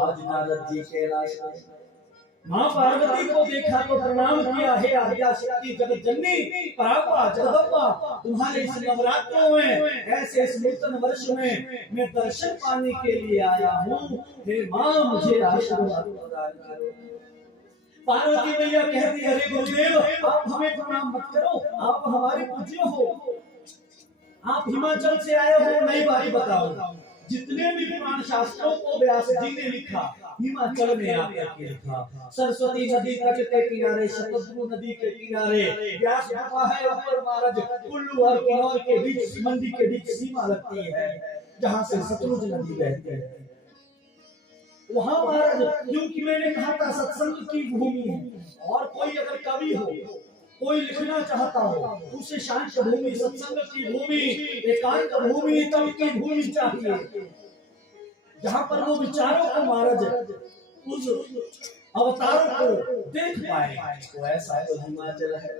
आज नारद जी कैलाश आए। माँ पार्वती को देखा तो प्रणाम किया, हे आद्या शक्ति जगत जननी परात्परा जगदम्बा, तुम्हारे इस नवरात्रों में, ऐसे इस नूतन वर्ष में मैं दर्शन पाने के लिए आया हूँ। हे माँ मुझे आशीर्वाद प्रदान करो। पार्वती मैया कहती, अरे गुरुदेव आप हमें प्रणाम मत करो, आप हमारे पूज्य हो, आप हिमाचल से आए हो। नई बात बताओ, जितने भी पुराण शास्त्रों को व्यास जी ने लिखा हिमाचल में आकर के लिखा। सरस्वती नदी तट के किनारे, शतद्रु नदी के किनारे व्यास गुफा है, ऊपर महाराज कुल्लू और किन्नौर के बीच, मंडी के बीच सीमा लगती है, जहाँ से सतलुज नदी बहती है। वहाँ महाराज, क्योंकि मैंने कहा था सत्संग की भूमि है, और कोई अगर कवि हो, कोई लिखना चाहता हो, उसे शांत भूमि, सत्संग की भूमि, एकांत भूमि, तप की भूमि चाहिए, जहाँ पर वो विचारों को महाराज उस अवतारों को देख पाए। तो ऐसा तो हिमाचल है।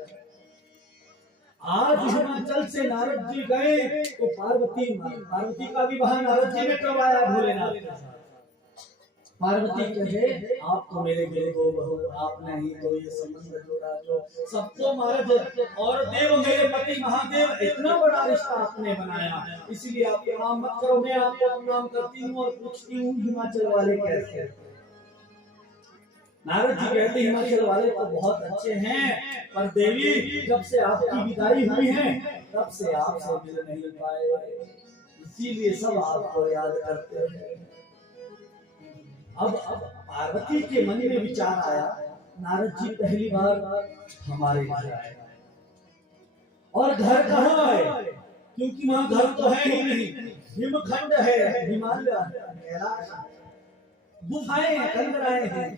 आज हिमाचल से नारद जी गए तो पार्वती का विवाह नारद जी ने करवाया भोलेनाथ के साथ। पार्वती कहे, आप तो मेरे गुरु हो, आप नहीं तो ये संबंध जोड़ा जो सबको महाराज, और देव मेरे पति महादेव, इतना बड़ा रिश्ता आपने बनाया, इसलिए आप प्रणाम मत करो। मैं आपको प्रणाम करती हूँ और पूछती हूँ हिमाचल वाले कैसे? नारद जी कहते, हिमाचल वाले तो बहुत अच्छे हैं, पर देवी जब से आपकी विदाई हुई है तब से आपसे मिल नहीं पाए, इसीलिए सब आपको याद करते हैं। अब पार्वती के मन में विचार आया, नारद जी पहली बार हमारे घर आए, और घर कहाँ है? क्योंकि वहाँ घर तो है ही नहीं, हिमखंड है, हिमालय, कैलाश, गुफाएं हैं, कंदराएं हैं।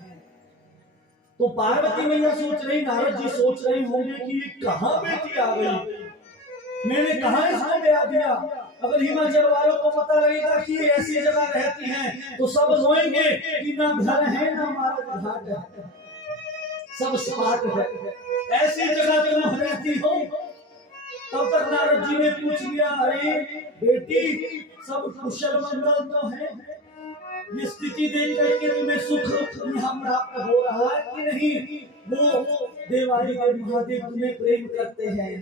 तो पार्वती मैया सोच रही, नारद जी सोच रही होंगे कि ये कहाँ बेटी आ गई, मैंने कहा इसको ब्याह दिया। अगर हिमाचल वालों को पता लगेगा कि ऐसी जगह रहती हैं तो सब रोएंगे कि ना घर है ना हमारा घाट है, सब स्मार्ट है, ऐसी जगह तुम रहती हो। तब तक नारद जी ने पूछ लिया, अरे बेटी सब कुशल मंगल तो है, ये स्थिति देख करके तुम्हें सुख यहाँ प्राप्त हो रहा है कि नहीं? वो देवादिदेव महादेव तुम्हें प्रेम करते हैं।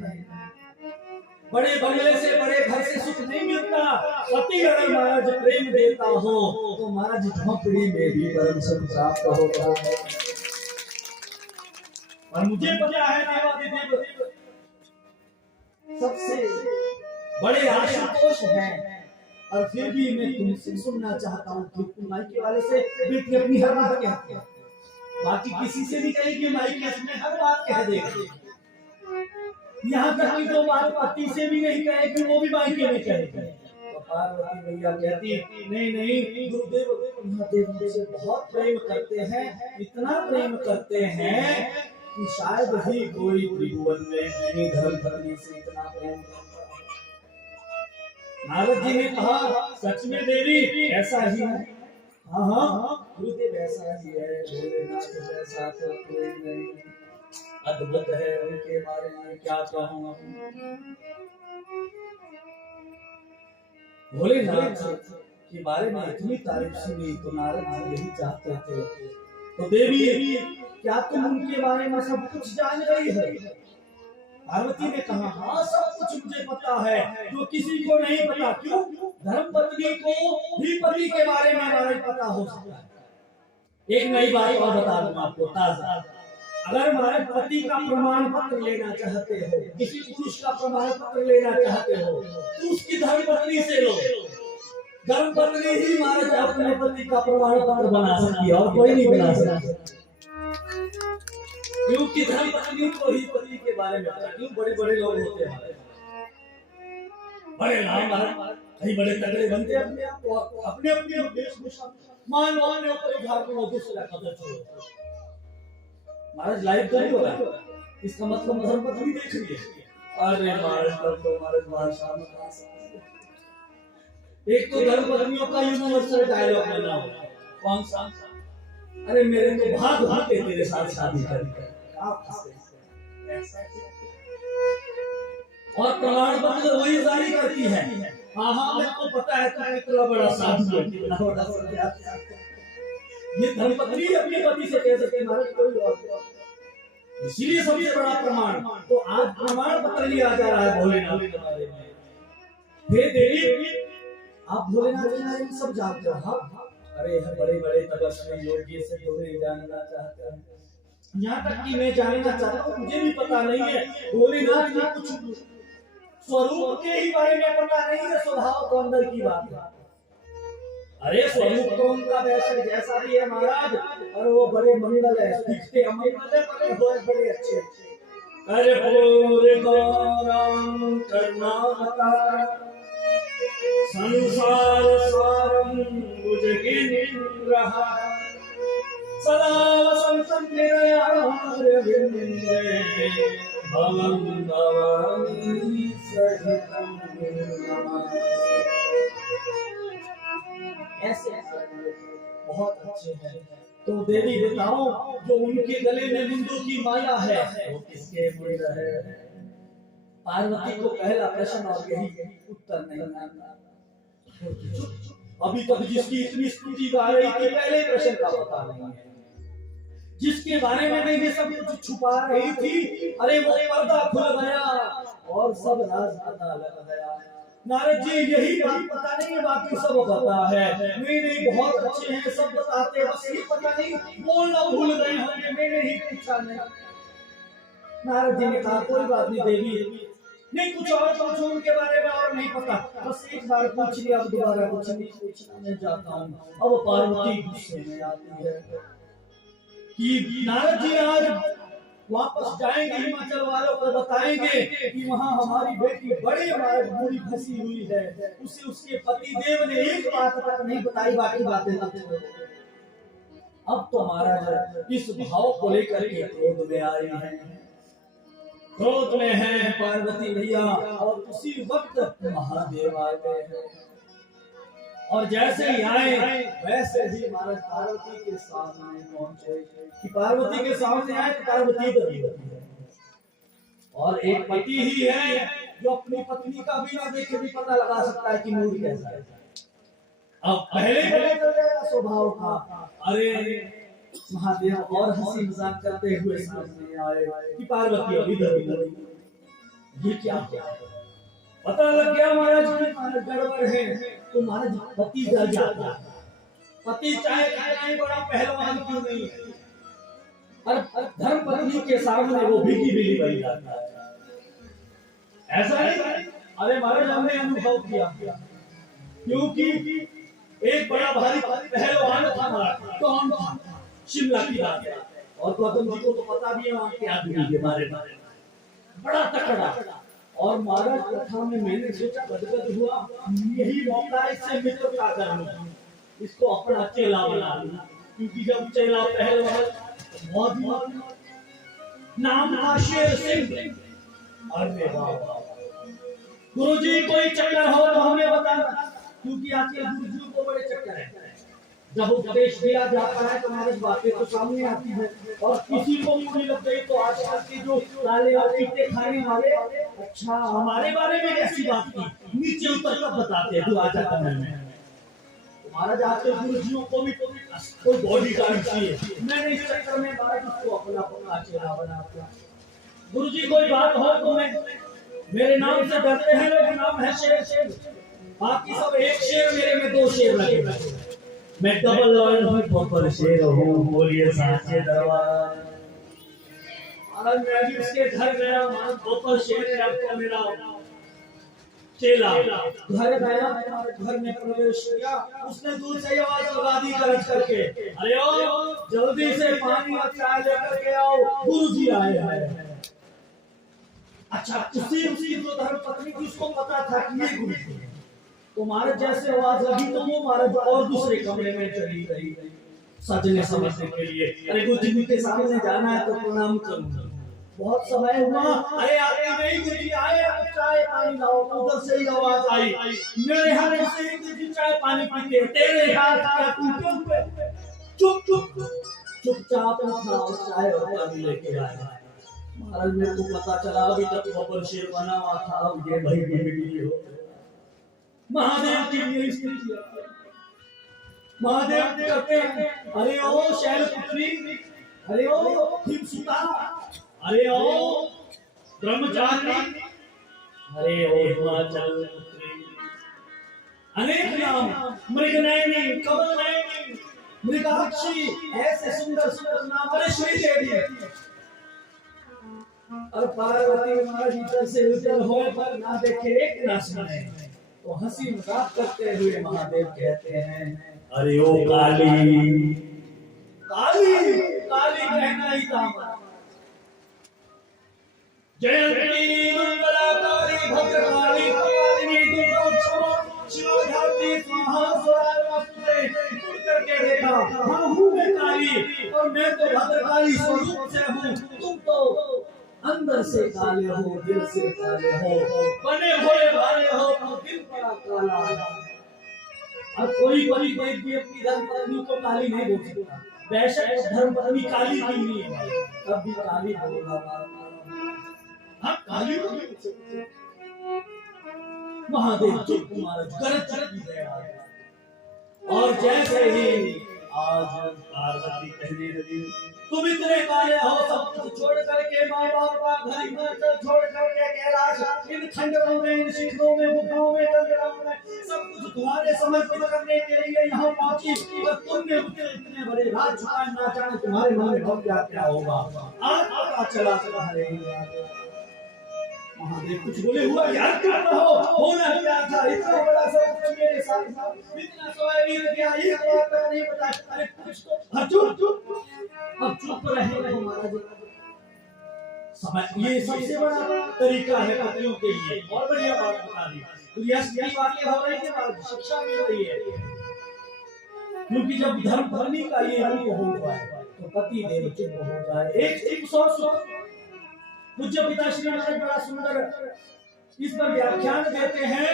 बड़े बंगले से, बड़े घर से सुख नहीं मिलता, पति अगर महाराज प्रेम देता हो तो महाराज झोंपड़ी में भी परम सुख प्राप्त होता है। और मुझे पता है देवादिदेव सबसे बड़े आशुतोष हैं, और फिर भी मैं तुमसे सुनना चाहता हूँ कि तुम मायके वाले से बेटी अपनी हर बात कहते हैं, बाकी किसी से भी कहेगी मायके में हर बात कह देगी, यहाँ तक कि तो बात पति से भी नहीं कहेगी, वो भी मायके में कहेगी। तो पार्वती मैया कहती, नहीं नहीं गुरुदेव महादेव मुझसे बहुत प्रेम करते हैं, इतना प्रेम करते हैं कि शायद ही कोई त्रिभुवन में अपनी धर्म पत्नी से इतना प्रेम करता है। नारद जी ने कहा, सच में देवी ऐसा ही है? हाँ हाँ गुरुदेव ऐसा ही है, भोलेनाथ जैसा तो कोई नहीं, अद्भुत है, उनके बारे में क्या कहूँ। भोलेनाथ के बारे में इतनी तारीफ सुनी तो नारद जी यही चाहते थे, तो देवी क्या तुम उनके बारे में सब कुछ जान रही है? पार्वती ने कहा, हाँ सब कुछ मुझे पता है, जो किसी को नहीं पता। क्यों? धर्म पत्नी को भी पति के बारे में नहीं पता हो सकता है। एक नई बात और बता दूं आपको ताजा, अगर हमारे पति का प्रमाण पत्र लेना चाहते हो, किसी पुरुष का प्रमाण पत्र लेना चाहते हो, तो उसकी धर्म पत्नी से लो। धर्म पत्नी ही हमारे अपने पति का प्रमाण पत्र बना सकती है, और कोई नहीं बना सकता, क्योंकि धर्म पत्नी को ही पति के बारे में पता। क्यों? बड़े बड़े लोग होते हैं, बड़े नाम कहीं बड़े तगड़े बनते हैं, अपने आप को अपने अपने वेशभूषा मान ऊपर झारखंड दूसरा खबर छोड़ो। महाराज लाइव तो नहीं हो रहा है, इसका मतलब धर्म पत्नी देख रही है। अरे महाराज तो महाराज भाषा में एक तो धर्म पत्नियों का यूनिवर्सल डायलॉग बना हुआ है, कौन सा? अरे मेरे तो भाग भागते तेरे साथ शादी करके, और प्रमाण पत्र वही जारी करती है। हाँ हाँ मेरे को पता है तुम इतना बड़ा साधु है, कितना बड़ा ये धर्मपत्नी अपने पति से कह सकते महाराज कोई और नहीं। इसीलिए सबसे बड़ा प्रमाण तो आज प्रमाण पत्र लिया जा रहा है भोलेनाथ के बारे में। हे देवी आप भोलेनाथ के बारे में सब जानते हो। अरे बड़े बड़े तपस्वी योगी से थोड़े जानना चाहते हैं, यहाँ तक कि मैं जानना चाहता हूँ, मुझे भी पता नहीं है भोलेनाथ के कुछ स्वरूप के ही बारे में पता नहीं है, स्वभाव तो अंदर की बात है। अरे स्वरूप तो उनका वैसे जैसा भी है महाराज, और वो बड़े मंगल है, दिखते अमंगल है पर बड़े अच्छे अच्छे। अरे पूरे गौरम करुणावतार संसार सारम भुजगेन्द्रः सदा वसंतं निरयारविन्दे भवं भवानी सहितं नमामि। ऐसे बहुत अच्छे हैं। तो देवी देवताओं जो उनके गले में बिंदु की माला है वो किसके मूल है? पार्वती को पहला प्रश्न और यही उत्तर नहीं मिला। अभी तक जिसकी इतनी स्तुति गा रही थी पहले प्रश्न का पता नहीं है, जिसके बारे में मैं ये सब कुछ छुपा रही थी, अरे वो पर्दा खुल गया और सब राज पता लग गया। नारद जी यही बात पता नहीं है, बाकी सब पता है। नहीं बहुत अच्छे हैं, सब बताते, बस ये पता नहीं बोलना भूल गए होंगे, मैंने ही पूछा नहीं। नारद जी ने कहा कोई बात नहीं देवी, नहीं कुछ और पूछो उनके बारे में और नहीं पता, बस एक बार पूछ लिया, अब दोबारा कुछ नहीं पूछना, मैं जाता हूँ। अब पार्वती गुस्से में आती है कि नारद जी आज वापस जाएंगे हिमाचल वालों को बताएंगे कि वहाँ हमारी बेटी बड़ी बुरी फंसी हुई है, उसे उसके पति देव ने एक बात तक नहीं बताई, बाकी बातें अब तो महाराज इस भाव को लेकर के क्रोध में आए हैं, क्रोध में है पार्वती मैया। और उसी वक्त महादेव आ गए हैं और जैसे ही आए वैसे ही महाराज पार्वती के सामने पहुंचे कि पार्वती के सामने आए तो पार्वती डरी होती है। और एक पति ही है जो अपनी पत्नी का बिना देखे भी पता लगा सकता है कि मूड कैसा है। अब पहले स्वभाव था। अरे महादेव और हंसी मजाक करते हुए सामने आए कि पार्वती अभी डरी, ये क्या पता लग गया महाराज की गड़बड़ है। तो महाराज पति डर जाता है, पति चाहे बड़ा पहलवान क्यों नहीं है, और धर्म पत्नी के सामने वो भीगी भीगी बन जाता है। ऐसा नहीं, अरे महाराज हमने अनुभव किया, क्योंकि एक बड़ा भारी पहलवान था महाराज, कौन था? शिमला की बात है, और गौतम जी को तो पता भी है वहाँ के आदमी के बारे में, बड़ा तकड़ा। और महाराज कथा में मैंने सोचा गदगद हुआ, यही मौका इससे मित्रता कर लूं, इसको अपना चेला बना लूं, क्योंकि जब चेला पहलवान बहुत नाम था शेर सिंह। अरे गुरुजी कोई चक्कर हो तो हमें बताना, क्योंकि आजकल गुरुजी को बड़े चक्कर है। जब उपदेश दिया जाता है तो हमारी बातें तो सामने आती है, और किसी को पूरी लग गई तो आजकल के जो लाले और चीटे खाने वाले, अच्छा हमारे बारे में ऐसी बात की नीचे उतर कर बताते हैं दुआजा करने में। महाराज आजकल गुरुजियों को भी कोई बॉडी गार्ड चाहिए, मैंने इस चक्कर में महाराज उसको अपना चेहरा बना दिया। गुरुजी कोई बात हो तो मैं, मेरे नाम से डरते हैं लोग, नाम है शेर, बाकी सब एक शेर, मेरे में दो शेर लगे, मैं डबल लॉयल हूँ, प्रॉपर शेर हूँ, बोलिए साचे दरबार। आज मैं भी उसके घर गया, मान प्रॉपर शेर है, आपको मेरा चेला घर गया, घर में प्रवेश किया, उसने दूर से आवाज लगा दी गरज करके, अरे ओ जल्दी से पानी और चाय लेकर के आओ, गुरुजी आए हैं। अच्छा उसी जो धर्म पत्नी थी उसको पता था कि ये गुरुजी है, तो महाराज जैसे आवाज लगी तो वो महाराज और दूसरे कमरे में चली गई सजने समझने के लिए। अरे गुरुजी के सामने जाना है तो प्रणाम करूं, बहुत समय हुआ, अरे आगे नहीं गुरुजी आए, चाय पानी लाओ। उधर से ही आवाज आई, मेरे हाथ से गुरुजी चाय पानी पीते, तेरे हाथ क्या टूटे हुए, चुपचाप खाओ, चाय और पानी लेके आए। महाराज मेरे को पता चला अभी तक बबर शेर बना हुआ था, अब ये भाई बेटी हो महादेव के लिए स्थिति। महादेव कहते हैं अरे ओ शैलपुत्री, अरे ओ हिमसुता, अरे ओ ब्रह्मचारिणी, अरे ओ हिमाचल पुत्री। अनेक नाम, मृगनयनी, कमलनयनी, मृगाक्षी, ऐसे सुंदर सुंदर नाम। अरे श्री देवी और पार्वती महाराज इधर से उधर हो पर ना देखे एक ना सुने, तो हंसी मजाक करते हुए महादेव कहते हैं अरे ओ काली, काली, काली कहना ही था। जयंती मंगलाकारी भद्रकाली कालिनी दुर्गा क्षमा शिवधात्री स्वाहा स्वाहा। मुड़ करके देखा, हाँ हूँ मैं काली और मैं तो भद्रकाली स्वरूप से हूँ, तुम तो अंदर से काले हो, दिल से काले हो, बने भोले भाले हो, तो दिल बड़ा काला है। और कोई भी अपनी धर्म पत्नी को काली नहीं बोल सकता, बेशक धर्म पत्नी काली की नहीं है, तब भी काली बोलेगा। हाँ काली महादेव चुप महाराज गरज गया। और जैसे ही आज पार्वती कहने लगी तुम इतने काले हो, सब कुछ छोड़ करके माँ बाप का घर हिमाचल छोड़ करके कैलाश, इन खंडरों में, इन शिखरों में, गुफाओं में, जंगलों में सब कुछ तुम्हारे समर्पित करने के लिए यहाँ पहुंची, और तुमने मुझे इतने बड़े राज छुपाए, ना जाने तुम्हारे मन में बहुत क्या होगा। आज पता चला तुम्हारे महादेव कुछ बोले हुआ यार क्यों न होना क्या था, इतना बड़ा सब कुछ मेरे साथ, इतना सोयाबीन गया, ये बात नहीं पता। अरे कुछ तो चुप अब चुप रहे महाराज। समय ये सबसे बड़ा तरीका है पतियों के लिए। और बढ़िया बात बता दी, तो यह बातें हो रही है, शिक्षा मिल रही है, क्योंकि जब धर्म का ये रूप होगा तो पति देव चुप हो जाए। एक पूज्य पिता श्री महाराज बड़ा सुंदर इस पर व्याख्यान देते हैं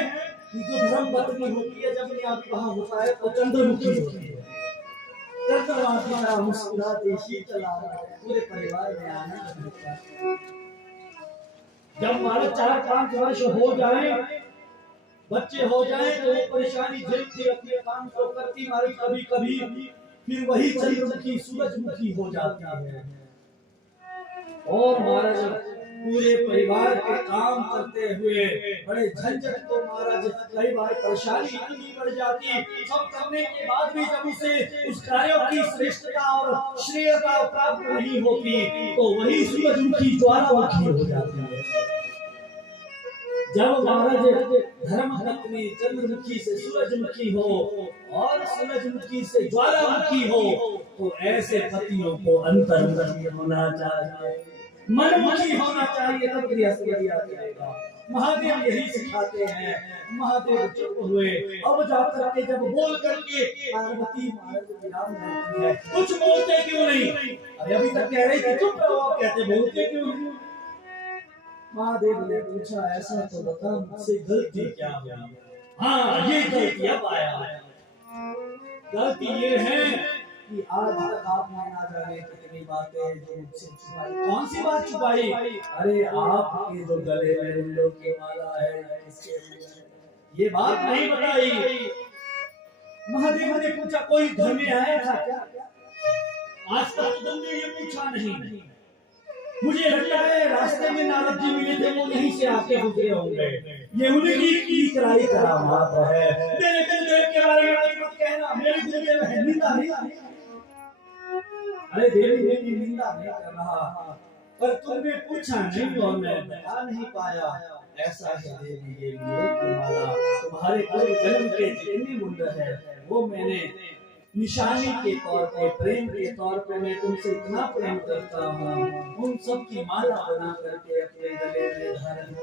कि जो धर्म पत्नी होती है जब यहाँ विवाह होता है तो चंद्रमुखी होती है। चंद्रमा मुस्कुराते शीतला पूरे परिवार में आनंद होता है। जब हमारे 4-5 वर्ष हो जाए, बच्चे हो जाए, तो परेशानी झेलती अपने काम को करती, हमारी कभी कभी फिर वही चंद्रमुखी सूरजमुखी हो जाती है। और महाराज पूरे परिवार के काम करते हुए बड़े झंझट को महाराज कई बार परेशानी इतनी बढ़ जाती, सब करने के बाद भी जब उसे उस कार्यों की श्रेष्ठता और श्रेयता प्राप्त नहीं होती तो वही सूरजमुखी ज्वालामुखी हो जाती है। जब महाराज धर्म पत्नी चंद्रमुखी से सूरजमुखी हो और सूरजमुखी से ज्वालामुखी हो तो ऐसे पतियों को अंतर्मुखी होना चाहिए, मनमुखी होना चाहिए, तब गृहस्थी करेगा। महादेव यही सिखाते हैं। महादेव चुप हुए, अब जाकर के जब बोल करके पार्वती कुछ बोलते क्यों नहीं? अरे अभी तक कह रही थी चुप रहो, आप कहते बोलते क्यों नहीं? महादेव ने पूछा ऐसा तो बता मुझसे गलती क्या हुई? हाँ ये गलती अब आया है। गलती ये है कि आज तक आपने ना जाने कितनी बातें जो मुझसे छुपाई। कौन सी बात छुपाई? अरे आपके जो गले में उल्लू की माला है ये बात नहीं बताई। महादेव ने पूछा कोई घर में आया था क्या? आज तक तुमने ये पूछा नहीं। मुझे लगता है रास्ते में नारद जी मिले थे, वो यहीं से आके गुजरे होंगे। ये उन्हीं की कराई करामात है। मेरे गुरुदेव के बारे में मत कहना, मेरे गुरुदेव है निंदा नहीं। अरे देवी देवी निंदा नहीं कर रहा, पर तुमने पूछा नहीं और मैं बता नहीं पाया। ऐसा है देवी ये माला तुम्हारे पूरे जन्म के जितने मुंड है वो मैंने निशानी के तौर पे, प्रेम के तौर पे मैं तुमसे इतना प्रेम करता हूँ, उन सब की माला बना करके अपने गले में धारण